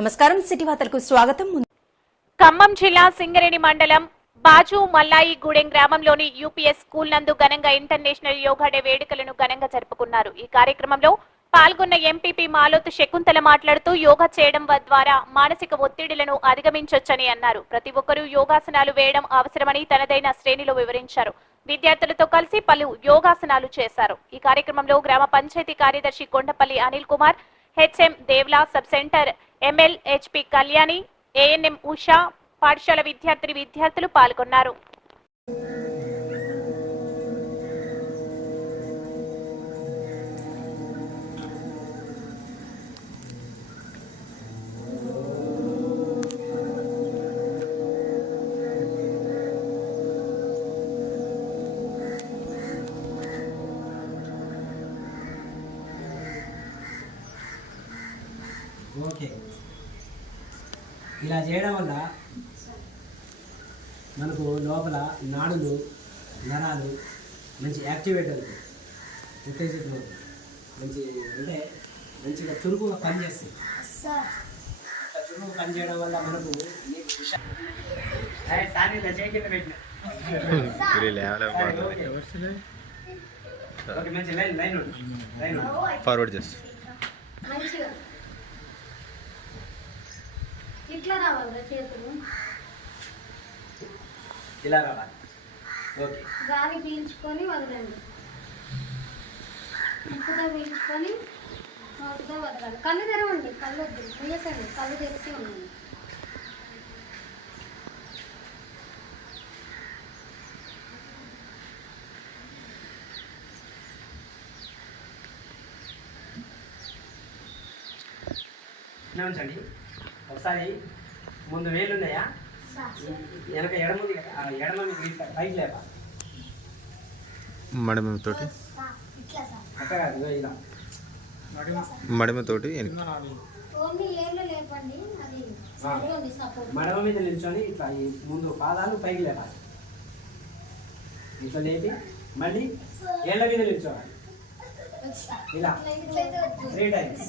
నమస్కారం. సిటీ వార్తలకు స్వాగతం. ఖమ్మం జిల్లా సింగరేణి మండలం బాజు మల్లాయి గూడెం గ్రామంలోని యూపీఎస్ స్కూల్ నందు ఘనంగా ఇంటర్నేషనల్ యోగా డే వేడుకలను ఘనంగా జరుపుకున్నారు. ఈ కార్యక్రమంలో పాల్గొన్న ఎంపీపీ మాలోతు శకుంతల మాట్లాడుతూ యోగా చేయడం ద్వారా మానసిక ఒత్తిడిలను అధిగమించొచ్చని అన్నారు. ప్రతి ఒక్కరూ యోగాసనాలు వేయడం అవసరమని తనదైన శ్రేణిలో వివరించారు. విద్యార్థులతో కలిసి పలు యోగాసనాలు చేశారు. ఈ కార్యక్రమంలో గ్రామ పంచాయతీ కార్యదర్శి Kondapalli Anil Kumar HM Devla sub centre ML HP Kalyani ANM Usha పాఠశాల విద్యార్థిని విద్యార్థులు పాల్గొన్నారు ఓకే. ఇలా చేయడం వల్ల మనకు లోపల నాడులు నరాలు మంచి యాక్టివేట్ అవుతాయి. ఉత్తేజితం అవుతాయి. మంచి అంటే మంచిగా చురుకుగా పనిచేస్తాయి. చురుకుగా పనిచేయడం వల్ల మనకు నీకు విష- ఏయ్, సార్ ఇలా చేయి కింద పెట్టిన. సరే, ఓకే. ఓకే మంచి లైన్ లైన్ ఉండు. లైన్ ఉండు. ఫార్వర్డ్ చేస్తా మంచిగా ఇట్లా రావాలి చేతులు. ఇలా రావాలి. ఓకే. గాలి పీల్చుకొని వదలండి. ముక్కుతో పీల్చుకొని నోటితో వదలాలి. కళ్ళు తెరవండి కళ్ళు వద్దు. ముయ్యకండి కళ్ళు తెరిచి ఉండండి. ఉంచండి ఒకసారి ముందు వేలు ఉన్నాయా? వెనక ఎడమ ఉంది కదా ఆ ఎడమ మీకు పైకి లేపా. మడమ తోటి ఇట్లా సార్ అక్క కాదు ఇలా మడమ తోటి ఓన్లీ ఏళ్ళు లేపండి అది సరి ఉంది సపోర్ట్ మడమ మీద నిల్చొని ఇట్లా ఈ ముందు పాదాలు పైకి లేపాలి. ఇట్లా లేపి మళ్ళీ ఏళ్ళ మీద నిల్చోవాలి. ఇలా. Three times.